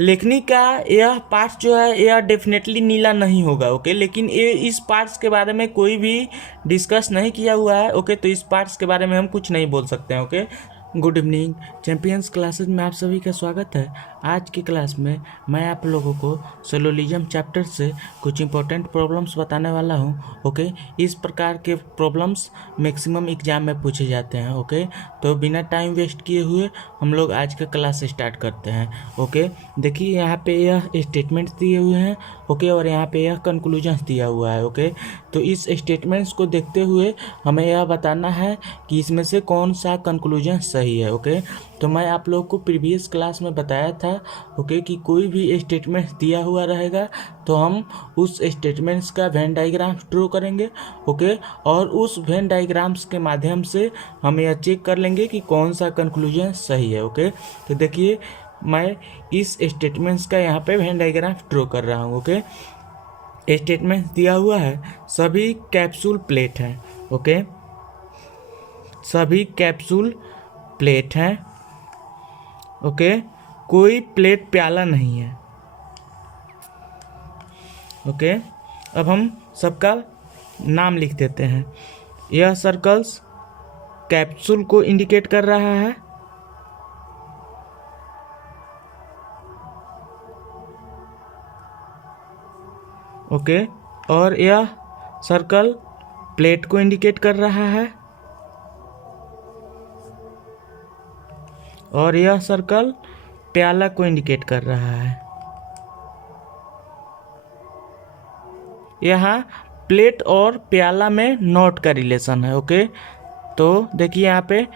लेखनी का यह पार्ट जो है यह डेफिनेटली नीला नहीं होगा। ओके, लेकिन ये इस पार्ट्स के बारे में कोई भी डिस्कस नहीं किया हुआ है। ओके, तो इस पार्ट्स के बारे में हम कुछ नहीं बोल सकते हैं। Okay, good evening champions classes में आप सभी का स्वागत है। आज की क्लास में मैं आप लोगों को सोलोलिज्म चैप्टर से कुछ इंपॉर्टेंट प्रॉब्लम्स बताने वाला हूं। ओके, इस प्रकार के प्रॉब्लम्स मैक्सिमम एग्जाम में पूछे जाते हैं। ओके, तो बिना टाइम वेस्ट किए हुए हम लोग आज का क्लास स्टार्ट करते हैं। ओके, देखिए यहाँ पे यह स्टेटमेंट्स दिए हुए हैं। ओके, और यहाँ पे यह कंक्लूजन्स दिया हुआ है। ओके, तो इस स्टेटमेंट्स को देखते हुए हमें यह बताना है कि इसमें से कौन सा कंक्लूजन सही है। ओके, तो मैं आप लोग को प्रीवियस क्लास में बताया था। ओके, कि कोई भी स्टेटमेंट्स दिया हुआ रहेगा तो हम उस स्टेटमेंट्स का वेन डायग्राम्स ड्रॉ करेंगे। ओके, और उस वेन डायग्राम्स के माध्यम से हम यह चेक कर लेंगे कि कौन सा कंक्लूजन सही है। ओके, तो देखिए मैं इस स्टेटमेंट्स का यहाँ पे वेन डायग्राम ड्रॉ कर रहा हूँ। ओके, स्टेटमेंट दिया हुआ है सभी कैप्सूल प्लेट हैं। ओके, सभी कैप्सूल प्लेट हैं। ओके, कोई प्लेट प्याला नहीं है। ओके, अब हम सबका नाम लिख देते हैं। यह सर्कल्स कैप्सूल को इंडिकेट कर रहा है। ओके, और यह सर्कल प्लेट को इंडिकेट कर रहा है, और यह सर्कल प्याला को इंडिकेट कर रहा है। यहाँ प्लेट और प्याला में नॉट का रिलेशन है। ओके, तो देखिए यहाँ पे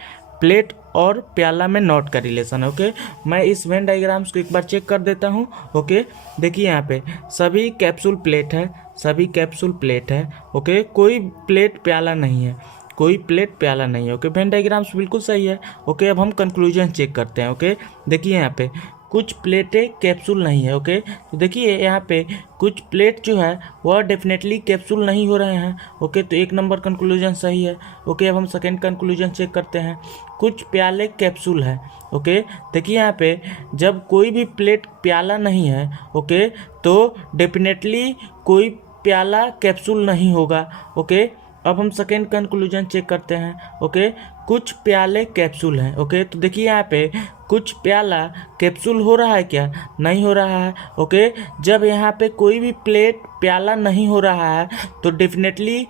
प्लेट और प्याला में नॉट का रिलेशन है। ओके, मैं इस वेन डायग्राम्स को एक बार चेक कर देता हूँ। ओके, देखिए यहाँ पे सभी कैप्सूल प्लेट है, सभी कैप्सूल प्लेट है। ओके, कोई प्लेट प्याला नहीं है, कोई प्लेट प्याला नहीं है। ओके, वेन डायग्राम्स बिल्कुल सही है। ओके, अब हम कंक्लूजन चेक करते हैं। ओके, देखिए यहाँ पे कुछ प्लेटें कैप्सूल नहीं है। ओके, तो देखिए यहाँ पे कुछ प्लेट जो है वह डेफिनेटली कैप्सूल नहीं हो रहे हैं। ओके, तो एक नंबर कंक्लूजन सही है। ओके, अब हम सेकेंड कंक्लूजन चेक करते हैं। कुछ प्याले कैप्सूल है। ओके, देखिए यहाँ पे जब कोई भी प्लेट प्याला नहीं है, ओके, तो डेफिनेटली कोई प्याला कैप्सूल नहीं होगा। ओके, अब हम सेकेंड कंक्लूजन चेक करते हैं। ओके, कुछ प्याले कैप्सूल हैं। ओके, तो देखिए यहाँ पे कुछ प्याला कैप्सूल हो रहा है क्या? नहीं हो रहा है। ओके, जब यहाँ पे कोई भी प्लेट प्याला नहीं हो रहा है तो डेफिनेटली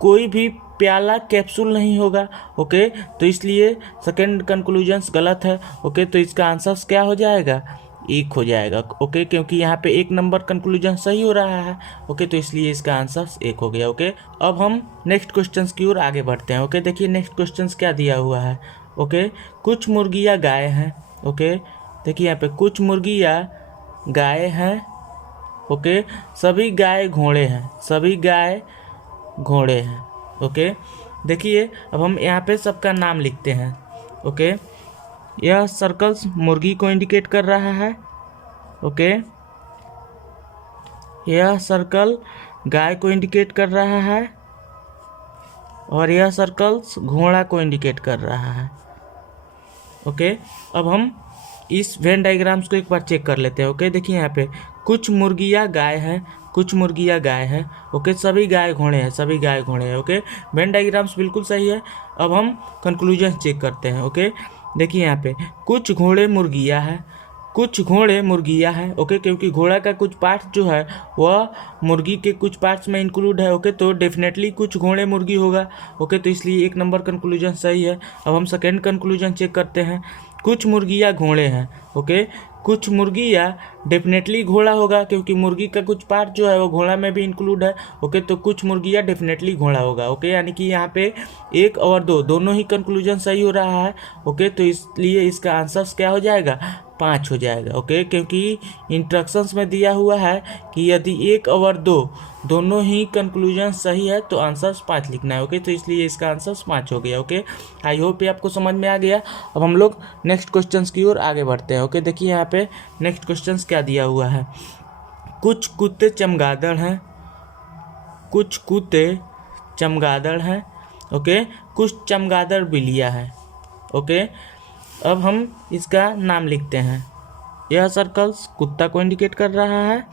कोई भी प्याला कैप्सूल नहीं होगा। ओके, तो इसलिए सेकेंड कंक्लूजन्स गलत है। ओके, तो इसका आंसर क्या हो जाएगा? एक हो जाएगा। ओके, क्योंकि यहाँ पे एक नंबर कंक्लूजन सही हो रहा है। ओके, तो इसलिए इसका आंसर एक हो गया। ओके, अब हम नेक्स्ट क्वेश्चन की ओर आगे बढ़ते हैं। ओके, देखिए नेक्स्ट क्वेश्चन क्या दिया हुआ है। ओके, कुछ मुर्गियाँ गाय हैं। ओके, देखिए यहाँ पे कुछ मुर्गियाँ गाय हैं। ओके, सभी गाय घोड़े हैं, सभी गाय घोड़े हैं। ओके, देखिए अब हम यहाँ पे सबका नाम लिखते हैं। ओके, यह सर्कल्स मुर्गी को इंडिकेट कर रहा है। ओके, यह सर्कल गाय को इंडिकेट कर रहा है, और यह सर्कल्स घोड़ा को इंडिकेट कर रहा है। ओके, अब हम इस वेन डायग्राम्स को एक बार चेक कर लेते हैं। ओके, देखिए यहाँ पे कुछ मुर्गियाँ गाय हैं, कुछ मुर्गियाँ गाय है। ओके, सभी गाय घोड़े हैं, सभी गाय घोड़े हैं। ओके, वेन डायग्राम्स बिल्कुल सही है। अब हम कंक्लूजन चेक करते हैं। ओके, देखिए यहाँ पे कुछ घोड़े मुर्गियाँ हैं, कुछ घोड़े मुर्गियाँ हैं। ओके, क्योंकि घोड़ा का कुछ पार्ट जो है वह मुर्गी के कुछ पार्ट्स में इंक्लूड है। ओके, तो डेफिनेटली कुछ घोड़े मुर्गी होगा। ओके, तो इसलिए एक नंबर कंक्लूजन सही है। अब हम सेकेंड कंक्लूजन चेक करते हैं। कुछ मुर्गियाँ घोड़े हैं। ओके, कुछ मुर्गियाँ डेफिनेटली घोड़ा होगा, क्योंकि मुर्गी का कुछ पार्ट जो है वो घोड़ा में भी इंक्लूड है। ओके, तो कुछ मुर्गियाँ डेफिनेटली घोड़ा होगा। ओके, यानी कि यहाँ पे एक और दो दोनों ही कंक्लूजन सही हो रहा है। ओके, तो इसलिए इसका आंसर क्या हो जाएगा? 5 हो जाएगा। ओके, क्योंकि इंस्ट्रक्शंस में दिया हुआ है कि यदि एक और दो दोनों ही कंक्लूजन सही है तो आंसर 5 लिखना है। ओके, तो इसलिए इसका आंसर 5 हो गया। ओके, आई होप ये आपको समझ में आ गया। अब हम लोग नेक्स्ट क्वेश्चन की ओर आगे बढ़ते हैं। ओके, देखिए यहाँ पे नेक्स्ट क्वेश्चन क्या दिया हुआ है। कुछ कुत्ते चमगादड़ हैं, कुछ कुत्ते चमगादड़ हैं। ओके, कुछ चमगादड़ बिल्लियाँ हैं। ओके, अब हम इसका नाम लिखते हैं। यह सर्कल्स कुत्ता को इंडिकेट कर रहा है।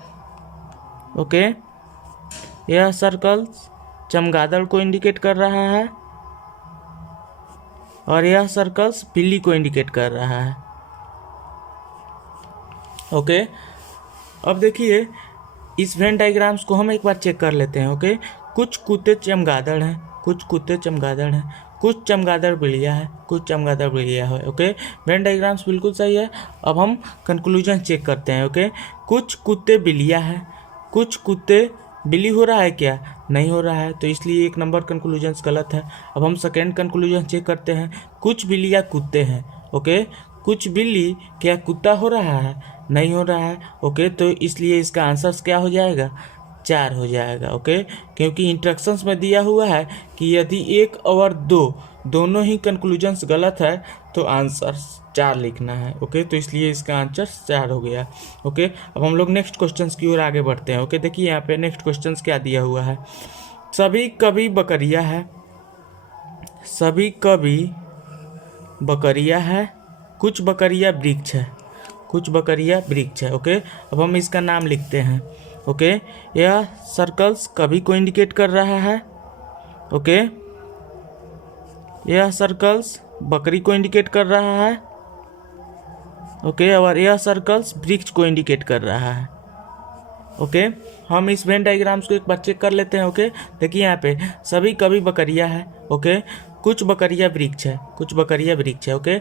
ओके, यह सर्कल्स चमगादड़ को इंडिकेट कर रहा है और यह सर्कल्स बिल्ली को इंडिकेट कर रहा है। ओके, अब देखिए इस वेन डायग्राम्स को हम एक बार चेक कर लेते हैं। ओके, कुछ कुत्ते चमगादड़ हैं, कुछ कुत्ते चमगादड़ हैं, कुछ चमगादड़ बिल्लियाँ हैं, कुछ चमगादड़ बिल्लियाँ है। ओके, वेन डायग्राम्स बिल्कुल सही है। अब हम कंक्लूजन चेक करते हैं। ओके, कुछ कुत्ते बिल्लियाँ हैं, कुछ कुत्ते बिल्ली हो रहा है क्या? नहीं हो रहा है, तो इसलिए एक नंबर कंक्लूजन गलत है। अब हम सेकेंड कंक्लूजन चेक करते हैं। कुछ बिल्लियाँ कुत्ते हैं। ओके, कुछ बिल्ली क्या कुत्ता हो रहा है? नहीं हो रहा है। ओके, तो इसलिए इसका आंसर क्या हो जाएगा? 4 हो जाएगा। ओके, क्योंकि इंस्ट्रक्शंस में दिया हुआ है कि यदि 1 और 2 दोनों ही कंक्लूजन्स गलत है तो आंसर 4 लिखना है। ओके, तो इसलिए इसका आंसर 4 हो गया। ओके, अब हम लोग नेक्स्ट क्वेश्चंस की ओर आगे बढ़ते हैं। ओके, देखिए यहाँ पे नेक्स्ट क्वेश्चंस क्या दिया हुआ है। सभी कभी बकरियाँ है, सभी कभी बकरियाँ है, कुछ बकरियाँ वृक्ष है, कुछ बकरियाँ वृक्ष है। ओके, अब हम इसका नाम लिखते हैं। ओके, यह सर्कल्स कभी को इंडिकेट कर रहा है। ओके, यह सर्कल्स बकरी को इंडिकेट कर रहा है। ओके, और यह सर्कल्स वृक्ष को इंडिकेट कर रहा है। ओके, हम इस वेन डायग्राम्स को एक बार चेक कर लेते हैं। ओके, देखिए यहाँ पे सभी कभी बकरियाँ है। ओके, कुछ बकरियाँ वृक्ष है, कुछ बकरियाँ वृक्ष है। ओके,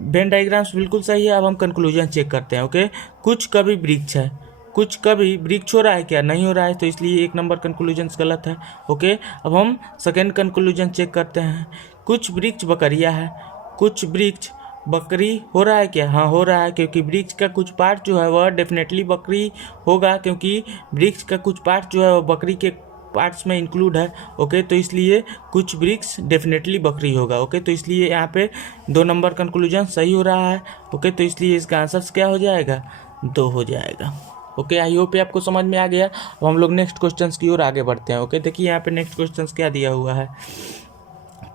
वेन डायग्राम्स बिल्कुल सही है। अब हम कंक्लूजन चेक करते हैं। ओके, कुछ कभी वृक्ष है, कुछ कभी वृक्ष हो रहा है क्या? नहीं हो रहा है, तो इसलिए एक नंबर कंक्लूजन गलत है। ओके, अब हम सेकेंड कंक्लूजन चेक करते हैं। कुछ वृक्ष बकरियाँ है, कुछ वृक्ष बकरी हो रहा है क्या? हाँ, हो रहा है, क्योंकि वृक्ष का कुछ पार्ट जो है वह डेफिनेटली बकरी होगा, क्योंकि वृक्ष का कुछ पार्ट जो है वह बकरी के पार्ट्स में इंक्लूड है। ओके, तो इसलिए कुछ वृक्ष डेफिनेटली बकरी होगा। ओके, तो इसलिए यहाँ पे 2 नंबर कंक्लूजन सही हो रहा है। ओके, तो इसलिए इसका आंसर क्या हो जाएगा? 2 हो जाएगा। ओके, आई होप आपको समझ में आ गया। अब हम लोग नेक्स्ट क्वेश्चंस की ओर आगे बढ़ते हैं। ओके, देखिए यहाँ पे नेक्स्ट क्वेश्चंस क्या दिया हुआ है।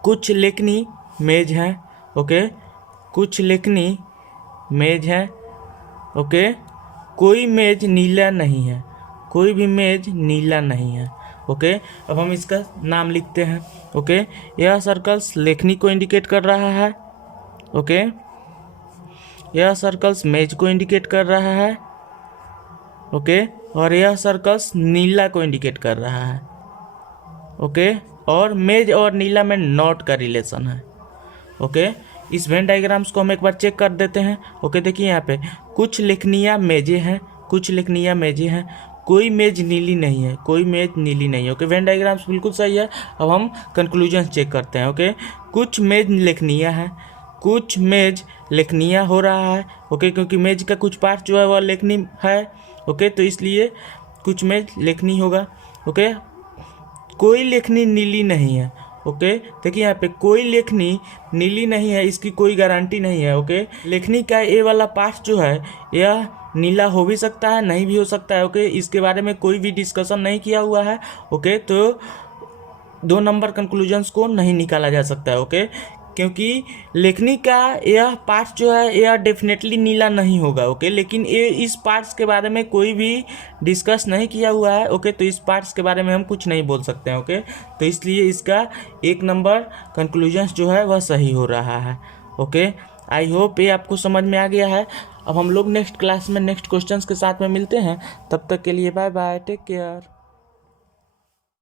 कुछ लेखनी मेज हैं। ओके, कुछ लेखनी मेज है। ओके, कोई मेज नीला नहीं है, कोई भी मेज नीला नहीं है। ओके, अब हम इसका नाम लिखते हैं। ओके, यह सर्कल्स लेखनी को इंडिकेट कर रहा है। ओके, यह सर्कल्स मेज को इंडिकेट कर रहा है। ओके, और यह सर्कल्स नीला को इंडिकेट कर रहा है। ओके, और मेज और नीला में नॉट का रिलेशन है। ओके, इस वेन डायग्राम्स को हम एक बार चेक कर देते हैं। ओके, देखिए यहाँ पे कुछ लेखनियाँ मेजें हैं, कुछ लेखनियाँ मेजें हैं, कोई मेज नीली नहीं है, कोई मेज नीली नहीं है। ओके, वेन डायग्राम्स बिल्कुल सही है। अब हम कंक्लूजन चेक करते हैं। ओके, कुछ मेज लेखनियाँ है, कुछ मेज लेखनियाँ हो रहा है। ओके, क्योंकि मेज का कुछ पार्ट जो है वह लेखनी है। ओके, तो इसलिए कुछ मेज लेखनी होगा। ओके, कोई लेखनी नीली नहीं है। ओके, देखिए यहाँ पे कोई लेखनी नीली नहीं है, इसकी कोई गारंटी नहीं है। ओके, लेखनी का ये वाला पार्ट जो है यह नीला हो भी सकता है, नहीं भी हो सकता है। ओके, इसके बारे में कोई भी डिस्कशन नहीं किया हुआ है। ओके, तो 2 नंबर कंक्लूजन्स को नहीं निकाला जा सकता है। ओके, क्योंकि लेखनी का यह पार्ट जो है यह डेफिनेटली नीला नहीं होगा। ओके, लेकिन ये इस पार्ट्स के बारे में कोई भी डिस्कस नहीं किया हुआ है। ओके, तो इस पार्ट्स के बारे में हम कुछ नहीं बोल सकते हैं। ओके, तो इसलिए इसका 1 नंबर कंक्लूजन्स जो है वह सही हो रहा है। ओके, आई होप ये आपको समझ में आ गया है। अब हम लोग नेक्स्ट क्लास में नेक्स्ट क्वेश्चंस के साथ में मिलते हैं। तब तक के लिए बाय बाय, टेक केयर।